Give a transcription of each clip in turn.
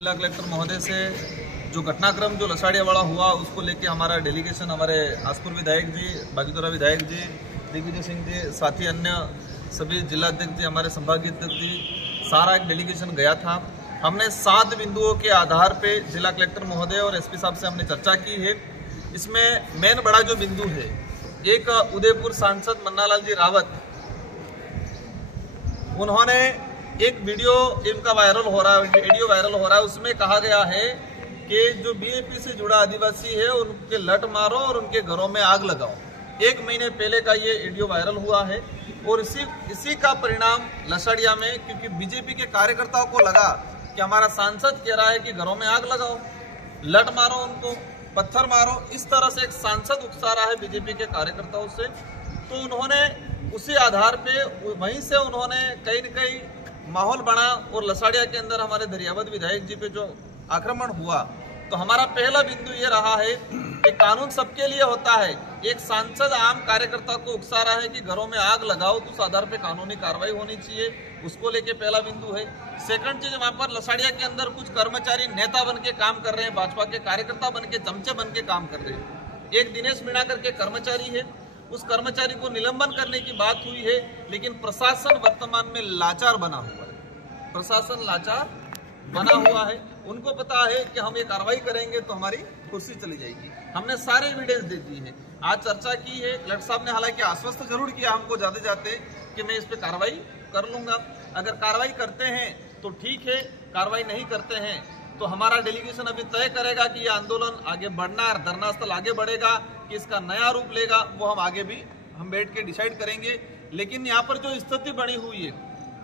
जिला कलेक्टर महोदय से जो घटनाक्रम जो लसाड़ियावाड़ा हुआ उसको लेके हमारा डेलीगेशन हमारे आसपुर विधायक जी, बागीदोरा विधायक जी, दिग्विजय सिंह जी, साथी अन्य सभी जिला अध्यक्ष जी, हमारे संभागीय अध्यक्ष जी, सारा एक डेलीगेशन गया था। हमने 7 बिंदुओं के आधार पे जिला कलेक्टर महोदय और एसपी साहब से हमने चर्चा की है। इसमें मेन बड़ा जो बिंदु है, एक उदयपुर सांसद मन्नालाल जी रावत, उन्होंने एक वीडियो इनका वायरल हो रहा है, उसमें कहा गया है कि जो बीएपी से जुड़ा आदिवासी है उनके लट मारो और उनके घरों में आग लगाओ। 1 महीने पहले का ये वीडियो वायरल हुआ है और इसी का परिणाम लसाड़िया में, क्योंकि बीजेपी के कार्यकर्ताओं को लगा कि हमारा सांसद कह रहा है कि घरों में आग लगाओ, लट मारो, उनको पत्थर मारो, इस तरह से एक सांसद उकसा रहा है बीजेपी के कार्यकर्ताओं से। तो उन्होंने उसी आधार पे वहीं से उन्होंने कहीं न कहीं माहौल बना और लसाड़िया के अंदर हमारे दरियावद विधायक जी पे जो आक्रमण हुआ, तो हमारा पहला बिंदु ये रहा है कि कानून सबके लिए होता है। एक सांसद आम कार्यकर्ता को उकसा रहा है कि घरों में आग लगाओ, तो उस आधार पे कानूनी कार्रवाई होनी चाहिए, उसको लेके पहला बिंदु है। सेकंड चीज, वहां पर लसाड़िया के अंदर कुछ कर्मचारी नेता बन के काम कर रहे हैं, भाजपा के कार्यकर्ता बन के, चमचे बन के काम कर रहे हैं। एक दिनेश मीणा करके कर्मचारी है, उस कर्मचारी को निलंबन करने की बात हुई है, लेकिन प्रशासन वर्तमान में लाचार बना हुआ है। प्रशासन लाचार बना हुआ है, उनको पता है कि हम ये कार्रवाई करेंगे तो हमारी कुर्सी चली जाएगी। हमने सारे एविडेंस दे दिए हैं, आज चर्चा की है। कलेक्टर साहब ने हालांकि आश्वस्त जरूर किया हमको जाते जाते कि मैं इस पे कार्रवाई कर लूंगा। अगर कार्रवाई करते हैं तो ठीक है, कार्रवाई नहीं करते हैं तो हमारा डेलीगेशन अभी तय करेगा कि ये आंदोलन आगे बढ़ना है, धरना स्थल आगे बढ़ेगा कि इसका नया रूप लेगा, वो हम आगे भी हम बैठ के डिसाइड करेंगे। लेकिन यहाँ पर जो स्थिति बनी हुई है,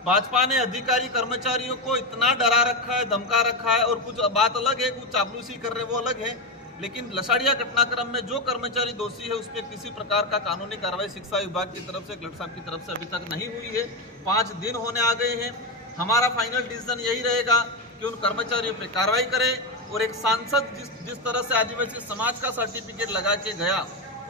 भाजपा ने अधिकारी कर्मचारियों को इतना डरा रखा है, धमका रखा है, और कुछ बात अलग है, कुछ चापलूसी कर रहे हैं वो अलग है, लेकिन लसाड़िया घटनाक्रम में जो कर्मचारी दोषी है उस पर किसी प्रकार का कानूनी कार्रवाई शिक्षा विभाग की तरफ से, कलेक्टर साहब की तरफ से अभी तक नहीं हुई है। 5 दिन होने आ गए हैं। हमारा फाइनल डिसीजन यही रहेगा कि उन कर्मचारियों पर कार्रवाई करे, और एक सांसद जिस तरह से आदिवासी समाज का सर्टिफिकेट लगा के गया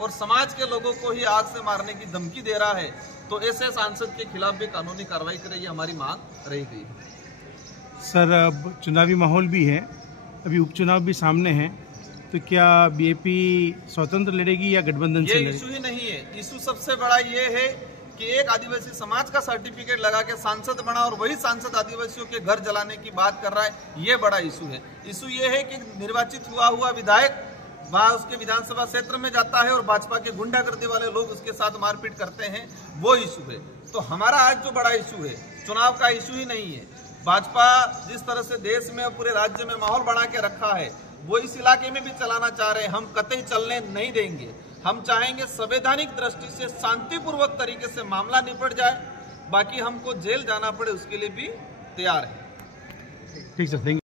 और समाज के लोगों को ही आग से मारने की धमकी दे रहा है, तो ऐसे सांसद के खिलाफ भी कानूनी कार्रवाई करे, ये हमारी मांग रही गई है। सर, अब चुनावी माहौल भी है, अभी उपचुनाव भी सामने है, तो क्या बीएपी स्वतंत्र लड़ेगी या गठबंधन से? ये इशू ही नहीं है। इशू सबसे बड़ा ये है कि एक आदिवासी समाज का सर्टिफिकेट लगा के सांसद बना और वही सांसद आदिवासियों के घर जलाने की बात कर रहा है, ये बड़ा इशू है। इशू ये है कि निर्वाचित हुआ विधायक वह उसके विधानसभा क्षेत्र में जाता है और भाजपा के गुंडागर्दी वाले लोग उसके साथ मारपीट करते हैं, वो इशू है। तो हमारा आज जो बड़ा इशू है, चुनाव का इशू ही नहीं है। भाजपा जिस तरह से देश में और पूरे राज्य में माहौल बना के रखा है, वो इस इलाके में भी चलाना चाह रहे हैं। हम कतई चलने नहीं देंगे। हम चाहेंगे संवैधानिक दृष्टि से शांतिपूर्वक तरीके से मामला निपट जाए, बाकी हमको जेल जाना पड़े उसके लिए भी तैयार है। ठीक सर, थैंक यू।